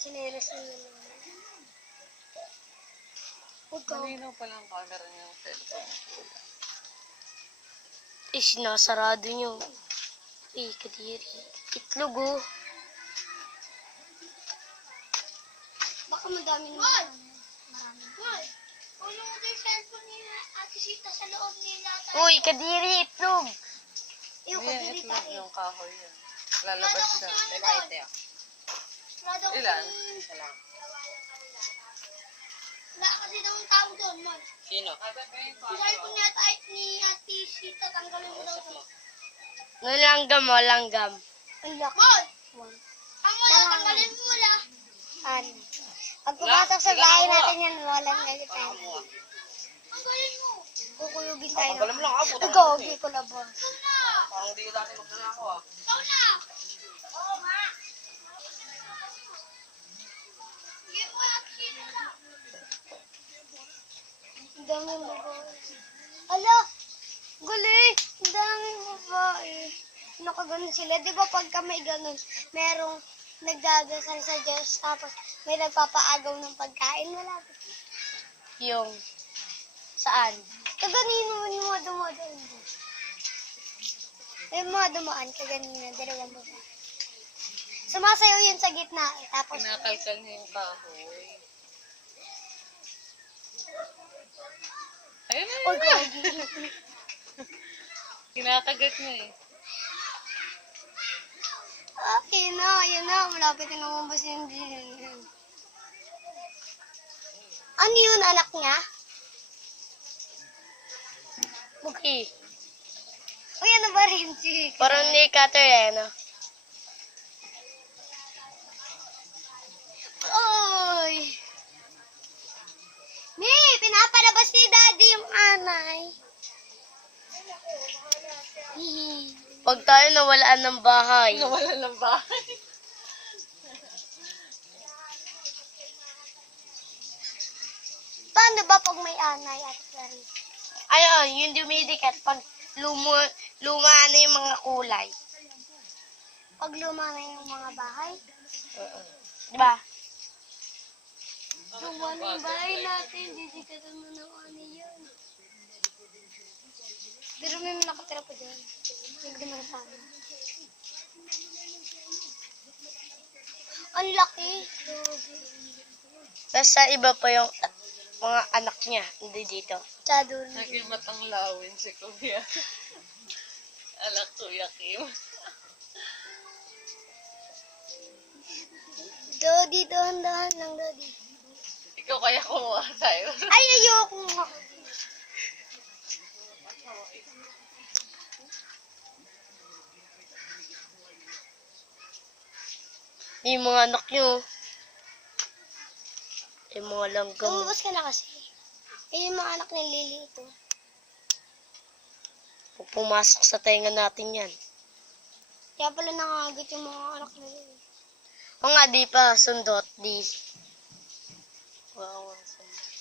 Sinelas na naman. Malinaw pa lang camera niya ng cellphone. Sinasarado niyo. Kadiri. Itlog, oh. Baka madami naman. Marami. Ulo mo yung cellphone niya, Ate Sita, sa loob nila. Uy, kadiri, itlog. Yung kadiri Itlog tayo. yung kahoy yan. Lalabas siya. Ilan? Isa lang. Wala kasi daw ang tao doon, Mon. Sino? Yung cellphone ni Ate Sita, tanggalin mo daw doon. Langgam. Ang laki. Mon! Ang wala, tanggalin mo wala. Ano? Pag pumasok sa bahay natin yan, walang ngayon tayo. Tanggalin mo. Kukulugin tayo. Tanggalin mo lang ako. Gogi ko labas. Parang hindi ko dati magnanakaw ah. Ikaw na! Oo nga. Ang daming babae. Ala! Galing! Ang daming babae. Nakaganon sila. Di ba pagka may ganon, merong nagdadasal sa Diyos, tapos may nagpapaagaw ng pagkain, wala. Yung, saan? Kaganino yung mga dumadaan doon. Yung mga dumaan, kaganino, dalawang babae. Sumasayaw yun sa gitna, tapos... Kinakalkal niya yung kahoy. Ayun na Uy, yun. gogi. Kinakagat niya eh. Yun na, malapit na lumabas yung din. Ano yun, anak niya? Buki. Uy, ano ba rin si... Parang ni Katerina. Uy! Pinapalabas ni Daddy yung anay. Pag tayo nawalaan ng bahay. Nawala ng bahay. Paano ba pag may anay at Clarice? Ayun, yung dumidikit pag luma na yung mga kulay. Pag luma na yung mga bahay? Diba? Luma na yung bahay natin, didikatan mo ng ano yun. Pero may nakatira pa dyan. Hindi naman sa amin. Ang laki. Tapos sa iba pa yung mga anak niya, hindi dito. Chador. Nagimat ang lawin si Kuya. Alak Kuya Kim. Dodi, dahan-dahan lang, Dodi. Ikaw kaya kumuha tayo. Ay, ayoko nga. Yung mga anak nyo. Yung mga langgam. Lumabas ka na kasi. Yung mga anak ni Lily ito. Pag pumasok sa tenga natin yan. Kaya pala nangagat yung mga anak ni Lily. O nga, di pa. Sundot. Di. Wow, sundot.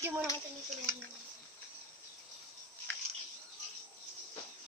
Di mo naman tanong